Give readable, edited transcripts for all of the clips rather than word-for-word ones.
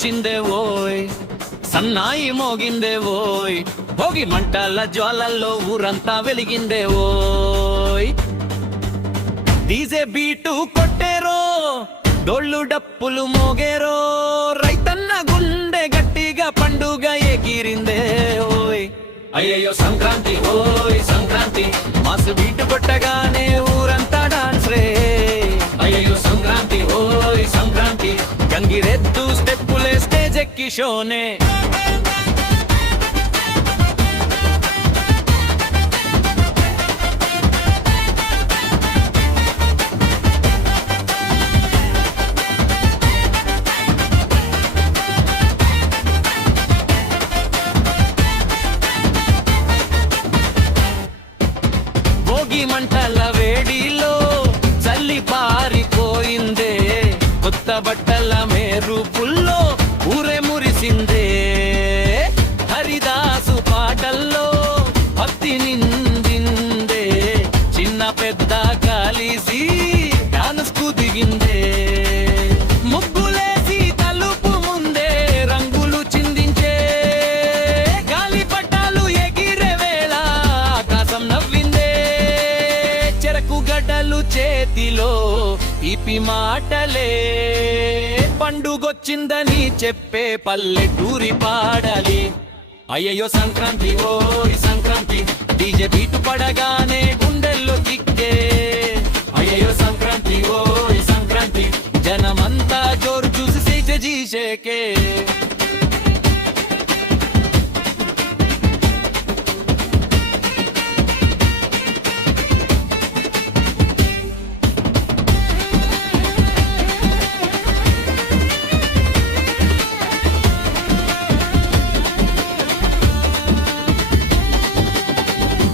వచ్చిందే ఓయ్, సన్నాయి మోగిందే ఓయ్, భోగి మంటల జ్వాలల్లో ఊరంతా వెలిగిందే ఓయ్. డీజే బీటు కొట్టేరో, డోళ్ళు డప్పులు మోగేరో, రైతన్న గుండె గట్టిగా పండుగ ఎగిరిందే ఓయ్. అయ్యయ్యో సంక్రాంతి ఓయ్ సంక్రాంతి, మాసు బీటు కొట్టగానే ఊరంతా డాన్స్ రే. అయ్యయ్యో సంక్రాంతి ఓయ్ సంక్రాంతి, గంగిరెద్దు స్టెప్పులే స్టేజ్ ఎక్కి షోనే. భోగి మంటల వేడిలో చల్లి పారిపోయిందే, కొత్త బట్టల మేరుపుల్లో ఊరే మురిసిందే. హరిదాసు పాటల్లో భక్తి నిందిందే, చిన్న పెద్ద కలిసి డాన్స్ కు దిగిందే. ముగ్గులేసి తలుపు ముందే రంగులు చిందించే, గాలి పట్టాలు ఎగిరే వేళ ఆకాశం నవ్విందే. చెరకు గడ్డలు చేతిలో తీపి మాటలే, పండుగొచ్చిందని చెప్పే పల్లెటూరి పాడాలి. అయ్యయ్యో సంక్రాంతి ఓయ్ సంక్రాంతి, డీజే బీటు పడగానే గుండెల్లో కిక్కే. అయ్యయ్యో సంక్రాంతి ఓయ్ సంక్రాంతి, జనమంతా జోరు చూసి సీట జీషేకే.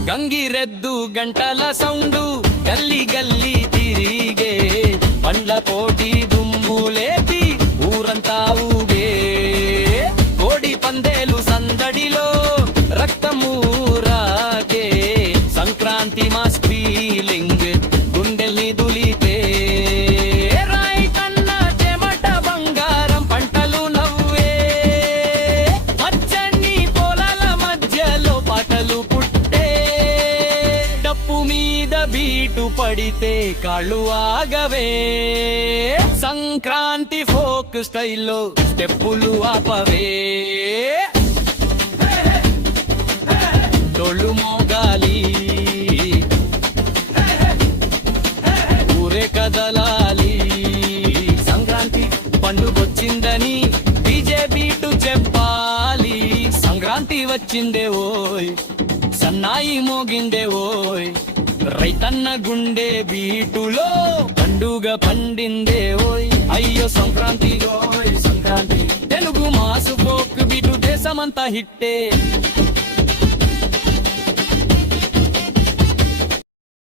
గంగిరెద్దు గంటల సౌండు గల్లీ గల్లీ తిరిగే, పండ్ల పోటీ దుమ్ములేపి ఊరంతా ఊగే. కోడి పందేలు సందడిలో రక్తమూరాగే, సంక్రాంతి మాస్ ఫీలింగ్ గుండెల్ని దులిపే. రాయి కన్నా చెమట బంగారం పంటలు నవ్వే, పచ్చని పొలాల మధ్యలో పాటలు పుట్టే. డప్పు మీద బీటు పడితే కాళ్ళు ఆగవే, సంక్రాంతి ఫోక్ స్టైల్లో స్టెప్పులు ఆపవే. డోళ్ళు మోగాలి, ఊరే కదలాలి, సంక్రాంతి పండుగొచ్చిందని డీజే బీటు చెప్పాలి. సంక్రాంతి వచ్చిందే ఓయ్, సన్నాయి మోగిందే ఓయ్, రైతన్న గుండె బీటులో పండుగ పండిందే ఓయ్. అయ్యో సంక్రాంతి ఓయ్ Sankranti, Telugu mass folk beat దేశమంతా హిట్టే.